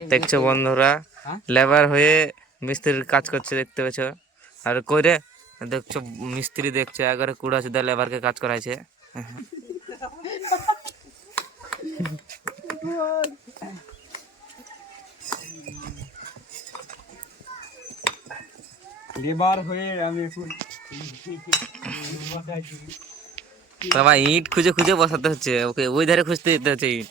দেখছ বন্ধুরা? হ্যাঁ? লেবার হয়ে মিস্ত্রির কাজ করছে দেখতে পেছো আর কইরে দেখছ মিস্ত্রি দেখছ একবারে কুড়া চুদা লেবারকে কাজ করাইছে। লেবার হয়ে আমি বাবা ইট খুঁজে খুঁজে বসাতে হচ্ছে ওকে ওই ধারে খুঁজতে যেতে হচ্ছে ইট।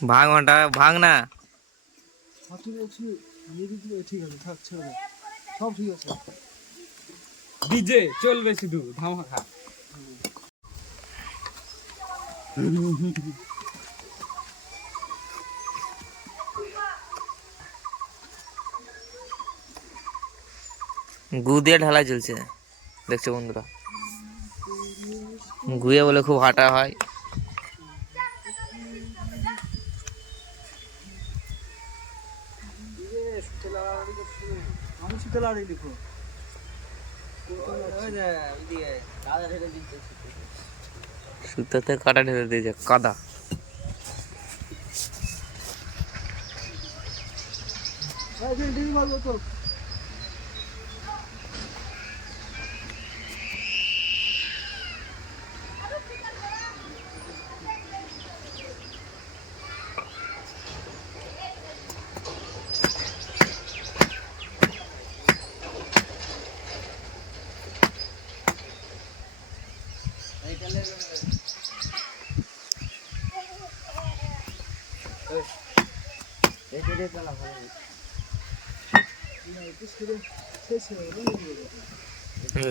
ভাঙ ওটা ভাঙ না। হাতে রয়েছে দিদি ঠিক আছে। থাক ছেড়ে সব ঠিক আছে। ডিজে চলবে শুধু ধামাকা। গু দিয়ে ঢালাই চলছে দেখছ বন্ধুরা? গুয়ে বলে খুব হাঁটা হয়। আমি শুতে লিখো সুতোতে কাটা ঢেলে দিয়েছে কাদা। ডিম মারবো তো।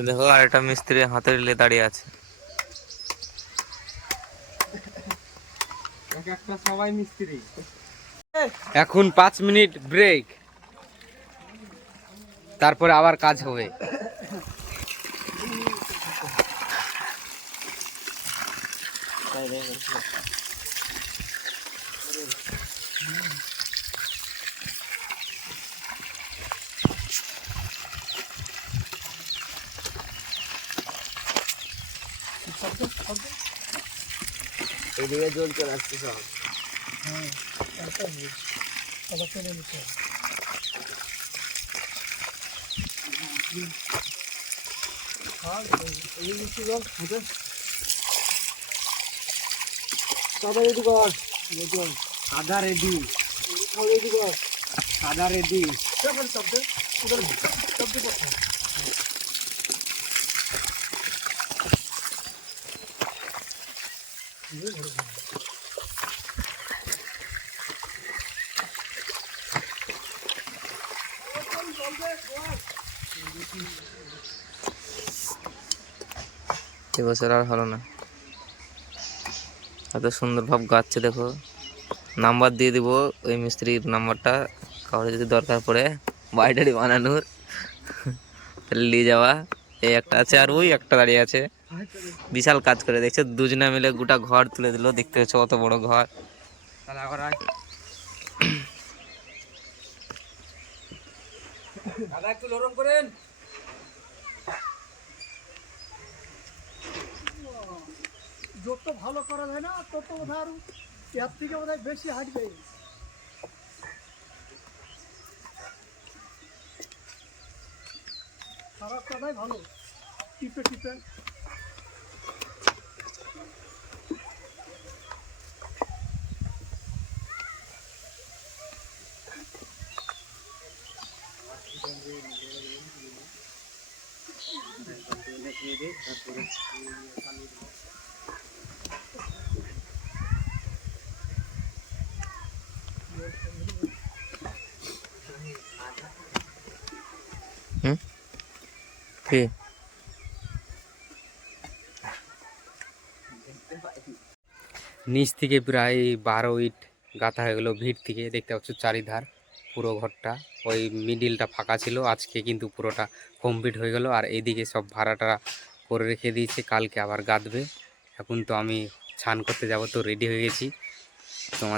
দেখো, আর একটা মিস্ত্রি হাতের লে দাঁড়িয়ে আছে। এখন পাঁচ মিনিট ব্রেক। তারপরে আবার কাজ হবে। এদিকে জল চলে আসছে সব সাদা রেডি কর সাদা রেডি রেডি কর সাদা রেডি এবছর আর হলো না। এত সুন্দর ভাব গাচ্ছে দেখো। নাম্বার দিয়ে দিব ওই মিস্ত্রির নাম্বারটা। কাউরে যদি দরকার পড়ে বাড়ি বানানোর। নিয়ে যাওয়া। এই একটা আছে আর ওই একটা দাঁড়িয়ে আছে। বিশাল কাজ করে, দেখছ? দুজনে মিলে গোটা ঘর তুলে দিল। দেখতে হচ্ছে অত বড় ঘর। দাদা, একটু নরম করেন। যত ভালো করা যায় না তত বোধহয় আরও এর থেকে বোধ বেশি হাঁটবে। খারাপ কাদাই ভালো, টিপে টিপে। নিচ থেকে প্রায় বারো ইট গাঁথা হয়ে গেলো, ভিড় থেকে দেখতে পাচ্ছ চারিধার, পুরো ঘরটা। ওই মিডিলটা ফাঁকা ছিল, আজকে কিন্তু পুরোটা কমপ্লিট হয়ে গেল। আর এইদিকে সব ভাড়াটা করে রেখে দিয়েছে, কালকে আবার গাঁথবে। এখন তো আমি স্নান করতে যাব, তো রেডি হয়ে গেছি। তোমার